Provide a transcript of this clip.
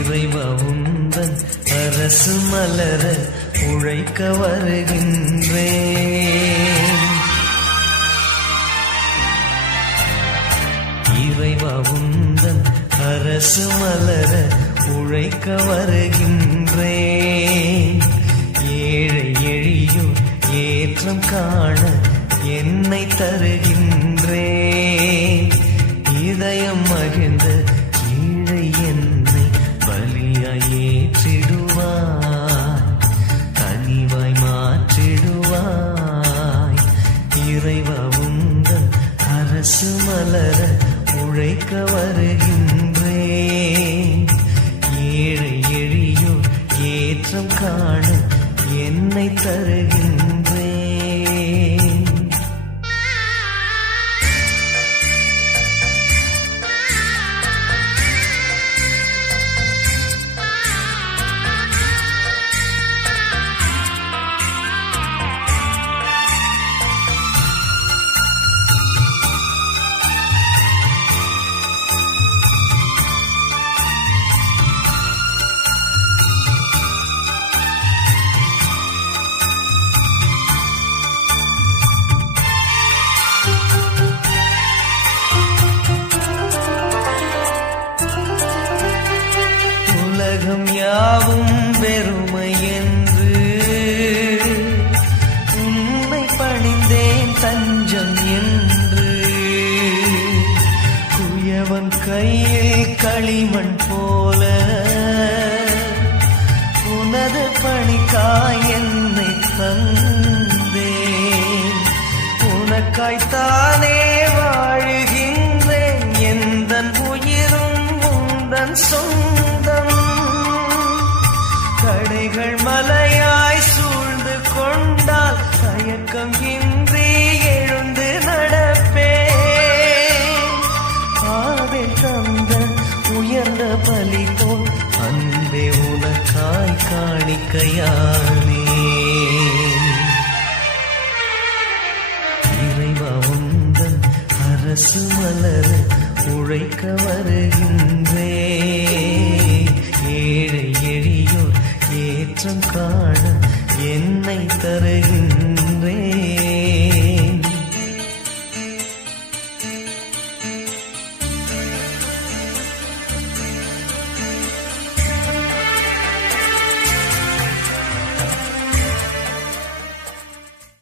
இறைவ உந்தன் அரசு மலர உழைக்க வருகின்றேன். இறைவ உந்தன் அரசு மலர உழைக்க வருகின்றே. ஏழை எழியோ ஏற்றம் காண என்னை தருகின்றே. இதயம் மகிழ்ந்த கீழே என்னை பலியாய் ஏற்றிடுவாய். கனிவாய் மாற்றிடுவாய். இறைவா உந்தன் அரசு மலர உழைக்க வருகின்றேன். ஏழை எழியும் ஏற்றம் காண என்னை தருகின்ற உலகம் யாவும் வெறுமை என்று உண்மை பணிந்தேன் தஞ்சம் என்று. குயவன் கையில் களிமண் போல. உனது பணிக்காய் என்னை தந்தேன். உனக்காய்த்தான் காணிக்கையானே இறைவா உந்தன் அரசு மலர் உழைக்க வருகின்றே. ஏழை எளியோர் ஏற்றம் காண என்னை தருகின்றே.